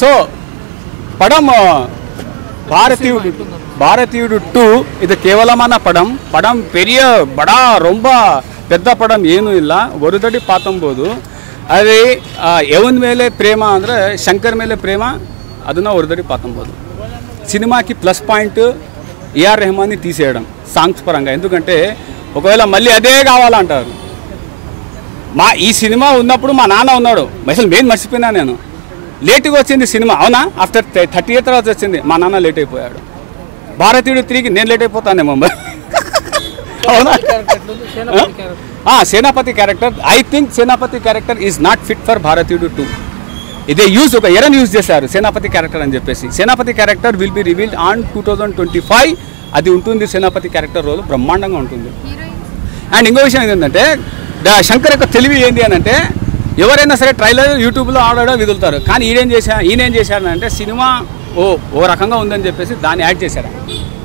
So పడం భారతీయుడు 2 ఇది కేవలమైన పడం పెరియ బడా రొంబ పెద్ద పడం ಏನು ಇಲ್ಲ ವರುದಡಿ ಪಾತಂಬೋದು ಅದೇ ಎವನ್ ಮೇಲೆ ಪ್ರೇಮ ಅಂದರೆ ಶಂಕರ್ ಮೇಲೆ ಪ್ರೇಮ ಅದನ್ನು వరుదడి పాతంಬೋದು సినిమాకి ప్లస్ పాయింట్ ఏఆర్ రెహమాన్ని తీసేయడం సాంగ్స్ పరంగా ఎందుకంటే ఒకవేళ మళ్ళీ అదే కావాలంటారు ఈ సినిమా ఉన్నప్పుడు మా నాన్న ఉన్నాడు అసలు మెయిన్ మర్చిపోయినా నేను లేట్గా వచ్చింది సినిమా అవునా ఆఫ్టర్ 30 years తర్వాత వచ్చింది మా నాన్న లేట్ అయిపోయాడు భారతీయుడు 3కి నేను లేట్ అయిపోతానేమో అవునా Senapathi character I think Senapathi character is not fit for Bharateeyudu 2 ఇదే ఒక ఎరన్ యూజ్ చేశారు సేనాపతి క్యారెక్టర్ అని చెప్పేసి Senapathi character will be revealed on 2025 అది ఉంటుంది సేనాపతి క్యారెక్టర్ రోల్ బ్రహ్మాండంగా ఉంటుంది అండ్ ఇంకో విషయం ఏంటంటే శంకర్ యొక్క తెలివి ఏంటి అని అంటే ఎవరైనా సరే ట్రైలర్ యూట్యూబ్లో ఆడాడో విదులుతారు కానీ ఈయనేం చేశారంటే సినిమా ఓ రకంగా ఉందని చెప్పేసి దాన్ని యాడ్ చేశారు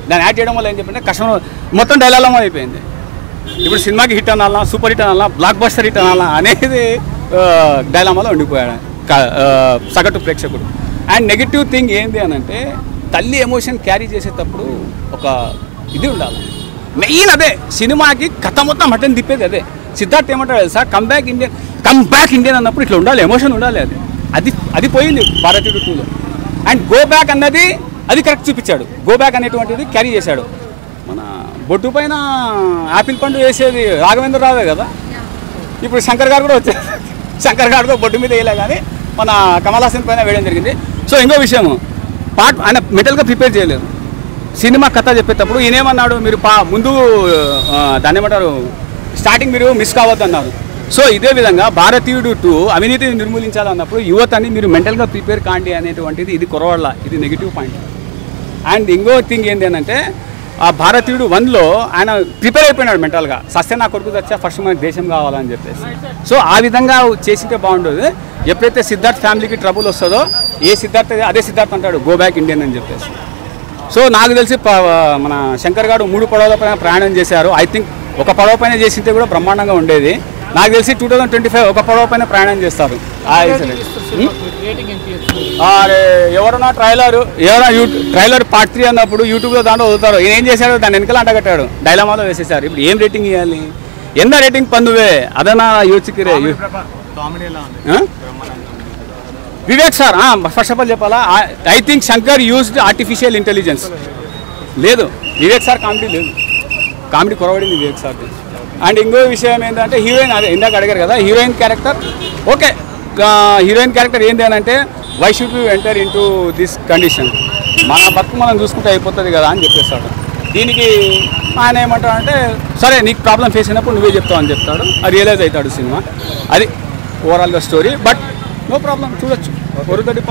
దాన్ని యాడ్ చేయడం వల్ల ఏం చెప్పంటే కస్టమర్ మొత్తం డైలాగ్ అయిపోయింది ఇప్పుడు సినిమాకి హిట్ అనాలా సూపర్ హిట్ అనాలా బ్లాక్ బస్టర్ హిట్ అనాలా అనేది డైలామాలో ఉండిపోయాడు సగటు ప్రేక్షకుడు అండ్ నెగిటివ్ థింగ్ ఏంది అని అంటే తల్లి ఎమోషన్ క్యారీ చేసేటప్పుడు ఒక ఇది ఉండాలి మెయిన్ అదే సినిమాకి కథ మొత్తం మటన్ తిప్పేది అదే సిద్ధార్థ్ ఏమంటాడు తెలుసా కమ్ బ్యాక్ ఇండియన్ అన్నప్పుడు ఇట్లా ఉండాలి ఎమోషన్ ఉండాలి అది పోయింది భారతీయుడు 2లో అండ్ గో బ్యాక్ అన్నది అది కరెక్ట్ చూపించాడు గో బ్యాక్ అనేటువంటిది క్యారీ చేశాడు మన బొట్టు పైన యాపిల్ పండు వేసేది రాఘవేంద్ర రావే కదా ఇప్పుడు శంకర్ గారు కూడా వచ్చారు శంకర్ గారు బొట్టు మీద వేయలే కానీ మన కమల్ హాసన్ పైన వేయడం జరిగింది సో ఇంకో విషయం ఆయన మెటల్గా ప్రిపేర్ చేయలేదు సినిమా కథ చెప్పేటప్పుడు ఈయనేమన్నాడు మీరు ముందు దాన్ని ఏమంటారు స్టార్టింగ్ మీరు మిస్ కావద్దు అన్నారు సో ఇదే విధంగా భారతీయుడు 2 అవినీతిని నిర్మూలించాలన్నప్పుడు యువతని మీరు మెంటల్గా ప్రిపేర్ కాండి అనేటువంటిది ఇది కొరవల్ల ఇది నెగిటివ్ పాయింట్ అండ్ ఇంకో థింగ్ ఏంటి అంటే ఆ భారతీయుడు 1లో ఆయన ప్రిపేర్ అయిపోయినాడు మెంటల్గా సస్తే నా కొడుకు వచ్చా ఫస్ట్ మనకి దేశం కావాలని చెప్పేసి సో ఆ విధంగా చేసింటే బాగుంటుంది ఎప్పుడైతే సిద్ధార్థ్ ఫ్యామిలీకి ట్రబుల్ వస్తుందో అదే సిద్ధార్థ్ అంటాడు గో బ్యాక్ ఇండియన్ అని చెప్పేసి సో నాకు తెలిసి మన శంకర్ గారు 3 పడవల పైన ప్రయాణం చేశారు ఐ థింక్ ఒక పడవ పైన చేసింటే కూడా బ్రహ్మాండంగా ఉండేది నాకు తెలిసి 2025 ఒక పడవ పైన ప్రయాణం చేస్తారు ఎవరైనా ట్రైలర్ పార్ట్ 3 అన్నప్పుడు యూట్యూబ్లో దాంట్లో వదులుతారు ఏం చేశాడు దాన్ని వెనకాల అంటగట్టాడు డైలామాలో వేసేసారు ఇప్పుడు ఏం రేటింగ్ ఇవ్వాలి ఎంత రేటింగ్ పందువే అదనా యోచికిరే Vivek sir first of all చెప్పాలా I think Shankar used artificial intelligence లేదు వివేక్ సార్ కామెడీ లేదు కామెడీ కొరవడింది వివేక్ సార్ అండ్ ఇంకో విషయం ఏంటంటే హీరోయిన్ అదే ఇందాక అడిగారు కదా heroine character okay heroine character ఏంటి అని అంటే why should you enter into this condition మన బతుకు మనం చూసుకుంటే అయిపోతుంది కదా అని చెప్పేస్తాడు దీనికి ఆయన ఏమంటాడంటే సరే నీకు ప్రాబ్లం ఫేస్ అయినప్పుడు నువ్వే చెప్తావు అని చెప్తాడు అది రియలైజ్ అవుతాడు సినిమా అది ఓవరాల్గా స్టోరీ బట్ నో ప్రాబ్లం చూడొచ్చు వరుదడి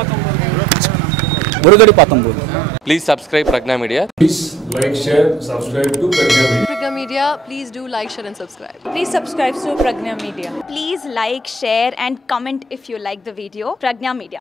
పాతంబోదు Please subscribe Pragna Media. Please like, share, subscribe to Pragna Media. Pragna Media, please do like, share and subscribe. Please subscribe to Pragna Media. Please like, share and comment if you like the video. Pragna Media.